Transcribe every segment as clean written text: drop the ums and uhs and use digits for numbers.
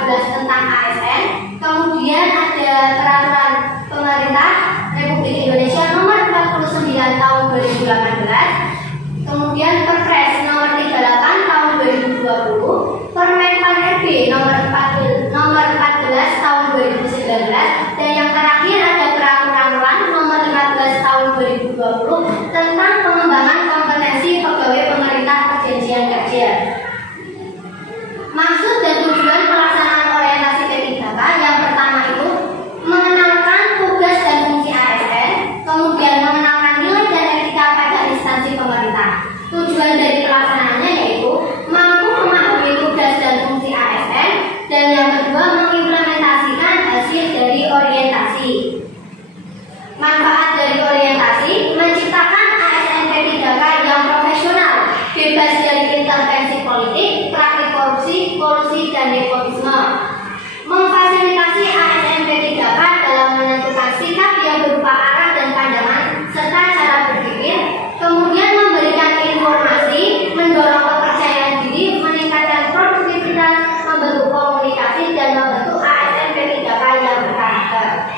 14 tentang ASN, kemudian ada peraturan pemerintah Republik Indonesia nomor 49 tahun 2018, kemudian Perpres nomor 38 tahun 2020, Permenpan RB nomor 14 tahun 2019, dan yang terakhir ada peraturan WAN nomor 15 tahun 2020 tentang pengembangan kompetensi pegawai pemerintah perjanjian kerja. Maksud dan tujuan pelaksanaan orientasi P3K yang pertama itu mengenalkan tugas dan fungsi ASN, kemudian mengenalkan nilai dan etika pada instansi pemerintah. Tujuan dari pelaksanaannya yaitu mampu memahami tugas dan fungsi ASN, dan yang kedua mengimplementasikan hasil dari orientasi. Manfaat dari orientasi menciptakan ASN P3K yang profesional, bebas dari intervensi politik, praktik korupsi, kolusi, dan nepotisme. Memfasilitasi ASN P3K dalam menentukan sikap yang berupa arah dan pandangan serta cara berpikir, kemudian memberikan informasi, mendorong kepercayaan diri, meningkatkan produktivitas, membentuk komunikasi, dan membentuk ASN P3K yang berkarakter.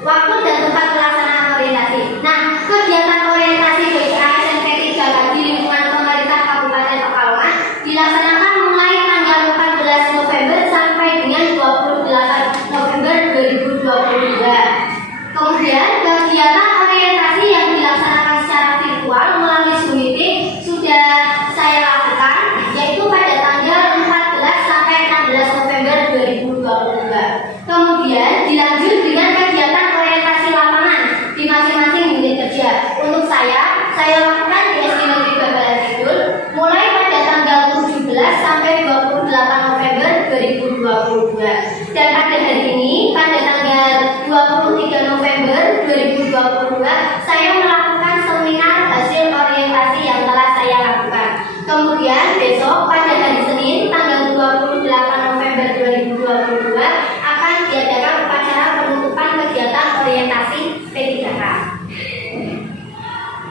Waktu dan tempat pelaksanaan orientasi. Nah, kegiatan orientasi bagi ASN P3K di lingkungan pemerintah Kabupaten Pekalongan dilaksanakan mulai tanggal 14 November sampai dengan 28 November 2022. Kemudian kegiatan orientasi yang dilaksanakan secara virtual melalui Zoom meeting sudah saya lakukan, yaitu pada tanggal 14 sampai 16 November 2022. Kemudian dilanjut dengan kegiatan orientasi lapangan di masing-masing unit kerja. Untuk saya lakukan di SD Negeri Bangkalan Kidul mulai pada tanggal 17 sampai 28 November 2022. Dan pada hari ini pada tanggal 23 November 2022 saya melakukan seminar hasil orientasi yang telah saya lakukan. Kemudian besok pada hari Senin tanggal 28 November 2022 akan diadakan upacara penutupan kegiatan orientasi P3K.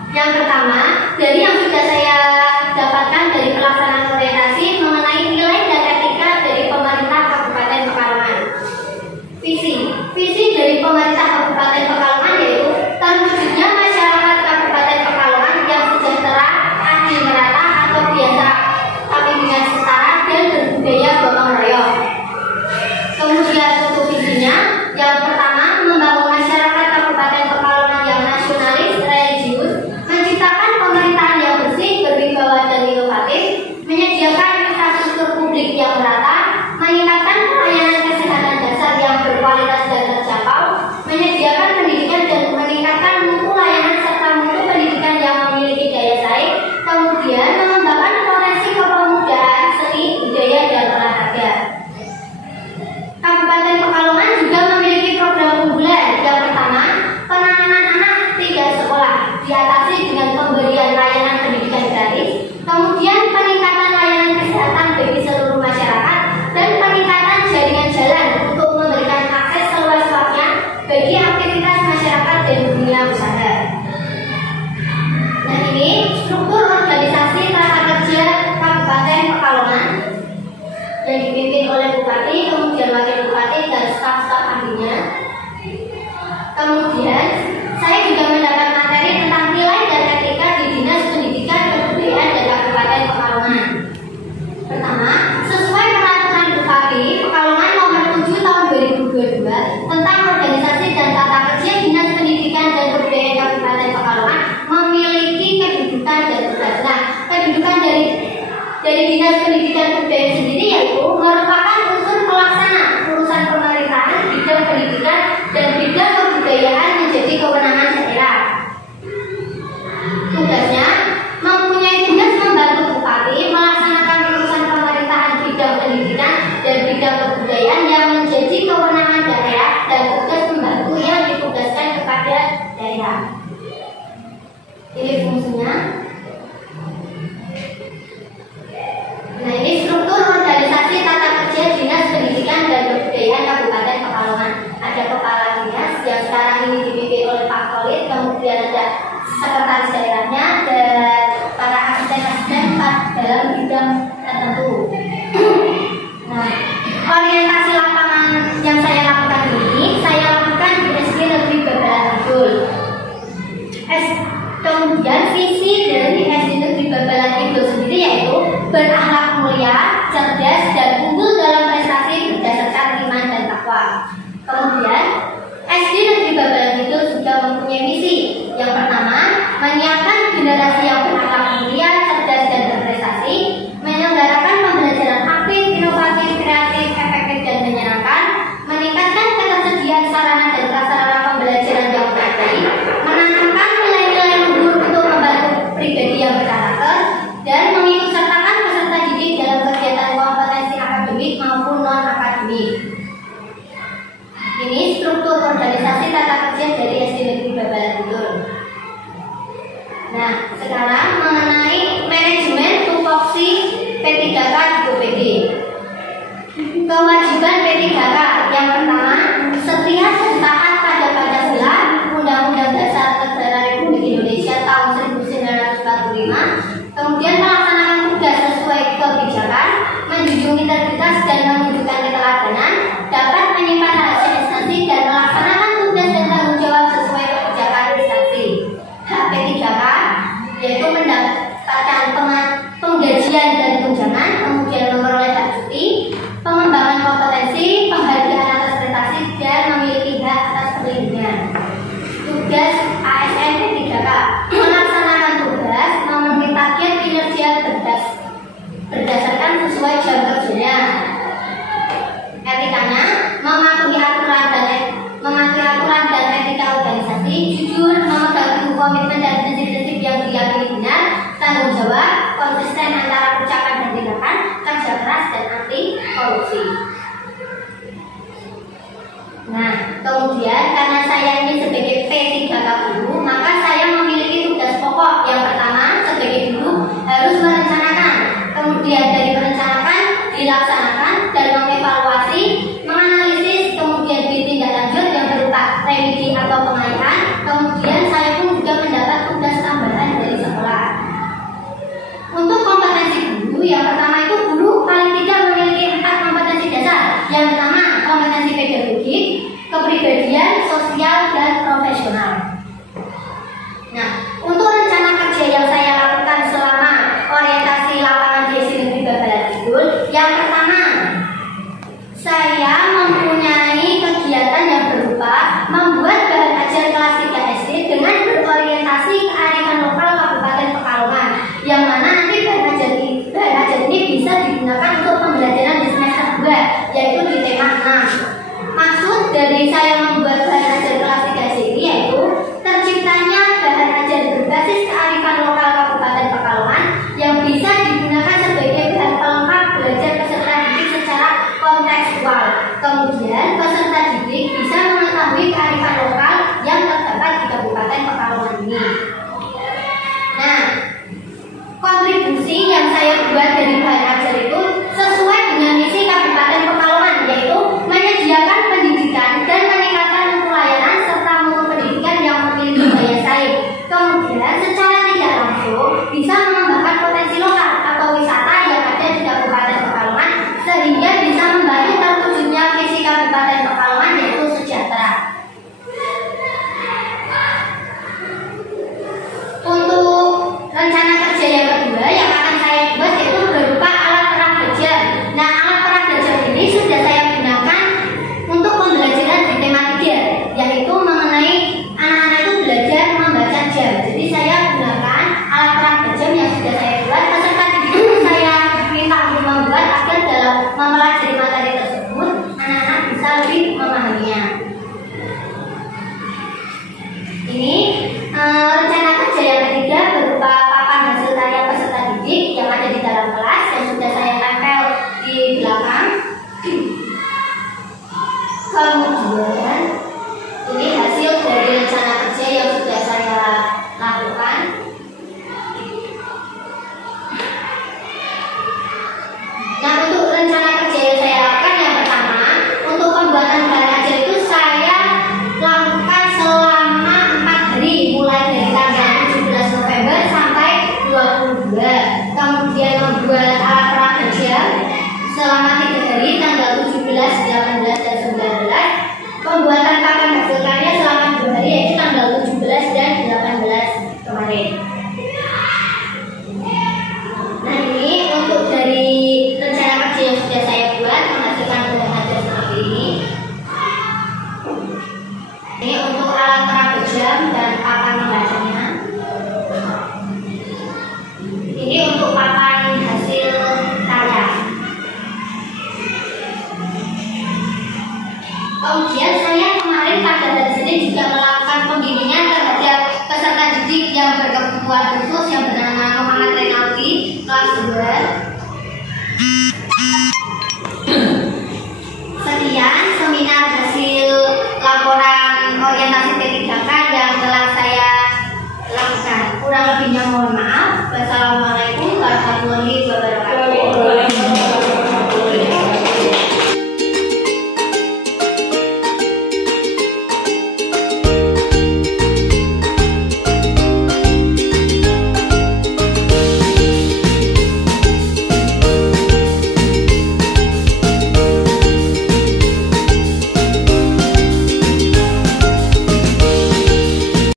Yang pertama, dari yang sudah saya dapatkan dari pelaksanaan orientasi mengenai nilai dan etika dari pemerintah Kabupaten Pekalongan. Visi dari pemerintah Kabupaten Pekalongan yaitu terwujudnya masyarakat Kabupaten Pekalongan yang sejahtera, adil merata atau biasa tapi dengan setara dan berbudaya gotong royong. Kemudian untuk visinya, yang pertama membangun masyarakat Kabupaten Pekalongan yang nasionalis, religius, menciptakan pemerintahan yang bersih, berwibawa dan inovatif, menyediakan infrastruktur publik yang merata, meningkatkan pelayanan kesehatan dasar yang berkualitas dan terjangkau, menyediakan pendidikan dan meningkatkan mutu layanan serta mutu pendidikan yang memiliki daya saing, kemudian mengembangkan potensi kepemudaan, seni, budaya, dan olahraga. Kabupaten Pekalongan juga memiliki program unggulan. Yang pertama, penanganan anak tidak sekolah diatasi dengan pemberian layanan pendidikan gratis, kemudian peningkatan layanan kesehatan bagi seluruh masyarakat, dan peningkatan jaringan jalan untuk memberikan akses seluas-luasnya bagi aktivitas masyarakat dan dunia usaha. Nah, ini struktur organisasi tata kerja Kabupaten Pekalongan yang dipimpin oleh Bupati, kemudian Wakil Bupati dan staf-staf ahlinya. Kemudian saya juga mendapat materi tentang nilai dan etika di Dinas Pendidikan, Kebudayaan dan Kabupaten Pekalongan. Pertama, sesuai peraturan Bupati Pekalongan nomor 7 tahun 2022 tentang organisasi dan tata kerja Dinas Pendidikan dan Kebudayaan Kabupaten Pekalongan memiliki kedudukan dan tugas. Nah, kedudukan dari Dinas Pendidikan Kebudayaan sendiri yaitu merupakan unsur pelaksana urusan pemerintahan bidang pendidikan dan bidang kebudayaan menjadi kewenangan daerah. Tugasnya mempunyai tugas membantu Bupati melaksanakan urusan pemerintahan bidang pendidikan dan bidang kebudayaan yang menjadi kewenangan daerah dan tugas membantu yang ditugaskan kepada daerah. Ini fungsinya. Nah, ini struktur organisasi tata kerja cerdas, dan unggul dalam prestasi berdasarkan iman dan takwa. Kemudian, SD Negeri Babalan Kidul juga mempunyai misi. Yang pertama, menyiapkan generasi yang berakhlak mulia, cerdas, dan berprestasi, menyelenggarakan pembelajaran aktif, inovatif, kreatif, efektif, dan menyenangkan, meningkatkan ketersediaan sarana dan prasarana pembelajaran yang memadai, menanamkan nilai-nilai luhur untuk membantu pribadi yang berkarakter, dan mengikutsertakan peserta didik dalam kegiatan kompetensi akademik maupun non-akademik. Ini struktur organisasi tata kerja dari SD Negeri Babalan Kidul. Nah, sekarang mengenai manajemen tupoksi P3K di UPD. Kewajiban P3K yang pertama, setia dan taat pada Pancasila, Undang-Undang Dasar Negara Republik Indonesia tahun 1945, kemudian melaksanakan tugas sesuai kebijakan, menjunjung integritas dan menunjukkan keteladanan, dapat menyimpan rahasia instansi dan melaksanakan tugas dan tanggung jawab sesuai kebijakan instansi. Hak P3K yaitu mendapatkan penggajian dan tunjangan, kemudian memperoleh hak cuti, pengembangan kompetensi, penghargaan atas prestasi, dan memiliki hak atas perlindungan. Tugas ASN P3K melaksanakan tugas, memenuhi target kinerja berdasarkan sesuai jam kerjanya. Etikanya mematuhi aturan dan etika organisasi, jujur, memegang teguh komitmen dan prinsip-prinsip yang diyakini benar, tanggung jawab, konsisten antara ucapan dan tindakan, kerja keras, dan anti korupsi. Nah, kemudian karena saya ini sebagai P3K guru, maka saya memiliki tugas pokok. Yang pertama, sebagai guru harus merencanakan, kemudian dari merencanakan dilaksanakan dan mengevaluasi, menganalisis, kemudian ditindaklanjut yang berupa remedi atau pengalihan. Kemudian saya pun juga mendapat tugas tambahan dari sekolah. Untuk kompetensi guru, yang pertama itu guru paling tidak memiliki 4 kompetensi dasar. Yang pertama, kompetensi pedagogik, kepribadian, sosial, dan profesional. Nah, untuk rencana kerja yang saya lakukan selama orientasi lapangan di SD Negeri Babalan Kidul, yang pertama, saya mempunyai kegiatan yang berupa membuat bahan ajar kelas 3 SD dengan berorientasi kearifan lokal Kabupaten Pekalongan, yang mana nanti bahan ajar ini bisa digunakan untuk pembelajaran di semester 2, yaitu di tema 6. Maksud dari saya membuat bahan ajar kelas 3 SD ini yaitu terciptanya bahan ajar berbasis kearifan lokal Kabupaten Pekalongan yang bisa digunakan sebagai bahan pelengkap belajar peserta didik secara kontekstual. Kemudian peserta didik bisa mengetahui kearifan lokal yang terdapat di Kabupaten Pekalongan ini. Nah, kontribusi yang saya buat dari bahan ajar itu sesuai dengan misi Kabupaten Pekalongan, yaitu menyediakan pendidikan dan meningkatkan pelayanan serta mutu pendidikan yang memiliki daya saing. Kemudian secara tidak langsung bisa mengembangkan potensi lokal atau wisata yang ada di Kabupaten Pekalongan sehingga bisa membantu terwujudnya visi Kabupaten Pekalongan yaitu sejahtera. Untuk rencana kerja yang kedua yang akan saya buat yaitu berupa alat perang gajah. Nah, alat perang gajah ini sudah saya gunakan untuk pembelajaran di tema 3, yaitu mengenai anak-anak itu belajar membaca jam. Jadi saya gunakan alat perang gajah yang sudah saya buat. Peserta didik saya minta untuk membuat agar dalam mempelajari